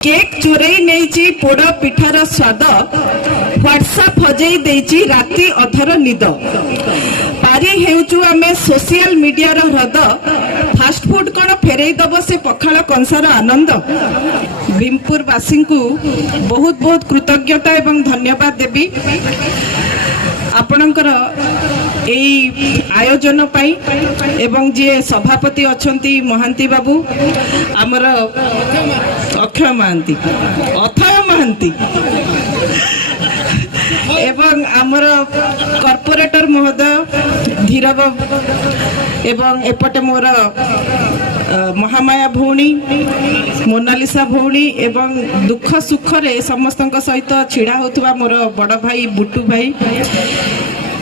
Cake Chorai नहीं पोड़ पिठार स्वाद व्हाट्सएप हजई देची राति अधर निद पारी हेउचु आमे सोशल मीडिया रो ह्रद फास्ट फूड कौन फेरई दब से पखाल कंसार आनंद। भीमपुर वासी को बहुत बहुत कृतज्ञता एवं धन्यवाद देवी आपणकर आयोजन पाई एवं जे सभापति अछंती महांती बाबू आमर अक्षय महांती अथय महांती एवं आमर कॉर्पोरेटर महोदय धीरव एवं एपटे मोर महामाया भौणी मोनालिसा भौणी एवं दुख सुख रे समस्त सहित छिड़ा होतुवा मोर बड़ भाई बुटू भाई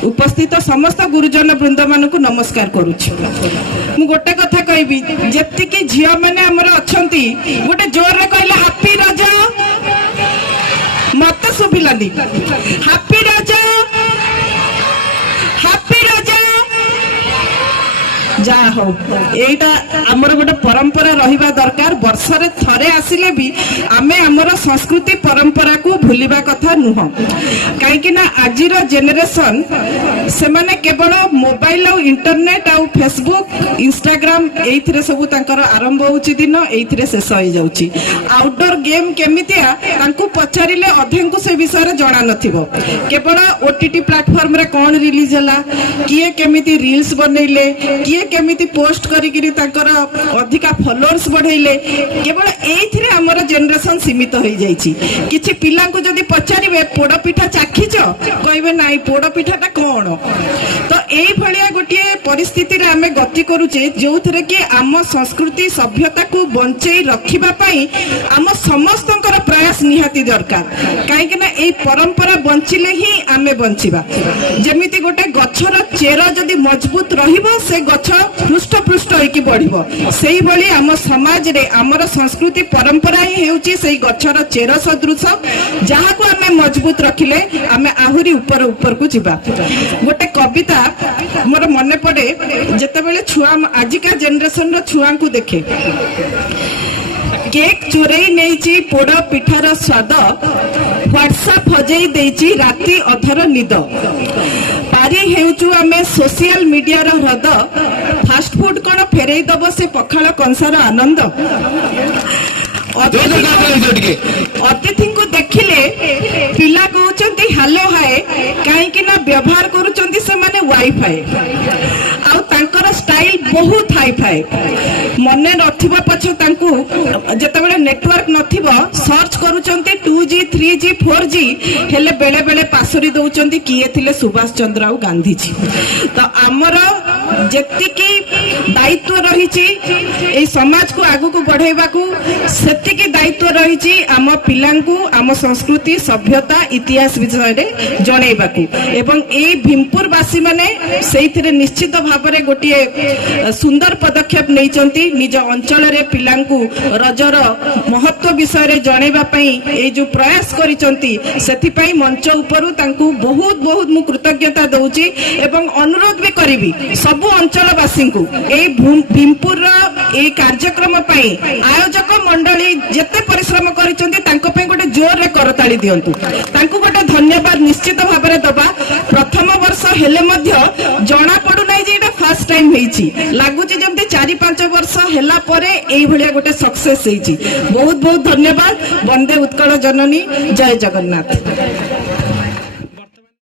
उपस्थित समस्त गुरुजन वृंद मान को नमस्कार करुछि। मु गोटे कथा कहबी जेतिकी झिया माने हमर अछंती गोटे जोर रे कहले हैप्पी रज मत सुभिलानी हैप्पी रज जा हो एटा हमर गोटे परंपरा रहिबा दरकार वर्षरे थरे आसिले भी आमे हमर संस्कृति परंपरा को भूलिबा कथा नुह काहेकि ना आजिर जेनेरेशन से माने केवल मोबाइल और इंटरनेट और फेसबुक इंस्टाग्राम एइथिरे सब तांकर आरंभ होउची दिन एइथिरे शेष होई जाउची। आउटडोर गेम केमितिया तांको पचारिले अधेंकु से विषय जणा नथिबो केवल ओटीटी प्लेटफॉर्म रे कोन रिलीज हला किए केमिति रील्स बनैले किए केमिति पोस्ट करिकिरी तांकर अधिका फॉलोअर्स बढ़ैले केवल एइथिरे हमर जनरेशन सीमित होई जाईची। किछि पिला को जदी पचारिबे पोड़ पिठा चाखिच कहबे नाही पोड़ पिठाटा कोन तो एई भलिया गोटिए परिस्थिति रे हमें गति करूचे जोथरे कि आम संस्कृति सभ्यता को बंचई रखिबा पई आम समस्तंकर प्रयास निहाती दरकार काहेकि ना एई परंपरा बंचिले ही आमे बंचिबा। जेमिति गोटे गछर चेर जदी मजबूत रहिबो से गछ पृष्ठ पृष्ठ होइकी बढ़िबो सेही भली आम समाज रे हमर संस्कृति परंपरा ही हेउची सेही गछर चेर सदृश जहा को आमे मजबूत रखिले आमे आहुरी ऊपर ऊपर को जिबा। गोटे कविता मोर मने पड़े जेतेबेले छुआ आजिका जनरेशन रो छुआ को देखे केक चोरई नहीं पोड़ पिठार स्वाद व्हाट्सएप हजई देची राति अधर निद पारी हेउचु आमे सोशल मीडिया रो ह्रद फास्ट फूड कौन फेरई दब से पखाल कंसार आनंद। अतिथि को देखिले पिला कहउचंती हेलो हाय काहेकि ना व्यवहार करूचंती से माने वाईफाई आउ तांकर स्टाइल बहुत हाई फाई मने नथिबा पछे तांकू जेतेबेले network नथिबो search करूचंती 2G 3G 4G हेले बेले बेले पासरी दउचंती किए थिले सुभाष चंद्र राव गांधी जी। तो आमर जेतिकी दायित्व रहिची ए समाज को आगु को बढ़ाइबा को सेतिकी दायित्व रहिची आम पिलांकू आम संस्कृति सभ्यता इतिहास विषय रे जणैबा को एवं ए भीमपुर वासी माने सेइथिरे निश्चित भाबरे गोटिए सुंदर पदक्षेप नैचंती निज अंचल रे पिलांकू रजर महत्व विषय रे जणैबा पई ए जो प्रयास करिसंती सेति पई मंच उपरु तांकू बहुत बहुत मु कृतज्ञता दउची एवं अनुरोध भी करिवि सब अंचल वासी को ए भीमपुर ए कार्यक्रम पई आयोजक मंडली जेते परिश्रम करिसंती तांको पई गोटे जोर रे करताली दियंतु तांकू गोटे धन्यवाद निश्चित भाबरे दबा। प्रथम वर्ष हेले मध्य जणा पडु नै जे एटा फर्स्ट टाइम हेची लागुची जेमते 4-5 वर्ष हेला परे एई भलिया गोटे सक्सेस हेची। बहुत बहुत धन्यवाद। वंदे उत्कल जननी जय जगन्नाथ।